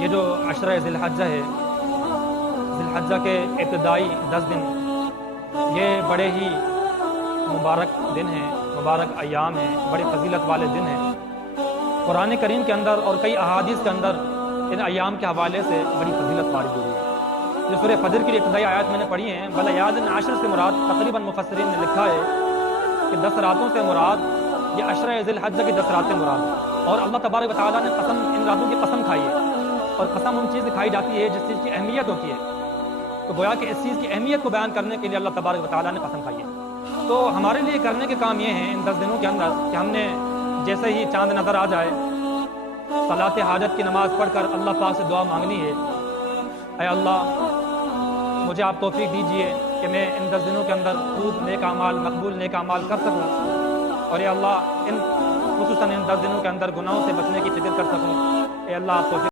یہ جو عشرہ ذی الحجہ ہے، ذی الحجہ کے ابتدائی 10 دن یہ بڑے ہی مبارک دن ہیں، مبارک ایام ہیں، بڑے فضیلت والے دن ہیں۔ قرآن کریم کے اندر اور کئی احادیث کے اندر ان ایام کے حوالے سے بڑی فضیلت وارد ہوئی ہے۔ جو سورہ فجر کی ابتدائی آیات میں نے پڑھی ہیں، بلیال عشر سے مراد تقریباً مفسرین نے لکھا ہے کہ 10 راتوں سے مراد یہ عشرہ ذی الحجہ کی 10 راتیں مراد ہیں، اور اللہ تبارک و تعالیٰ نے قسم ان راتوں کی قسم کھائی ہے، اور قسم ان چیز کھائی جاتی ہے جس چیز کی اہمیت ہوتی ہے، تو گویا کہ اس چیز کی اہمیت کو بیان کرنے کے لیے اللہ تبارک و تعالیٰ نے قسم کھائی ہے۔ تو ہمارے لیے کرنے کے کام یہ ہیں ان 10 دنوں کے اندر کہ ہم نے جیسے ہی چاند نظر آ جائے صلاۃ حاجت کی نماز پڑھ کر اللہ پاک سے دعا مانگنی ہے، اے اللہ مجھے آپ توفیق دیجئے کہ میں ان 10 دنوں کے اندر خوب نیک اعمال، مقبول نیک اعمال کر سکوں، اور اے اللہ خصوصاً ان 10 دنوں کے اندر گناہوں سے بچنے کی فکر کر سکوں۔ اے اللہ آپ توفیق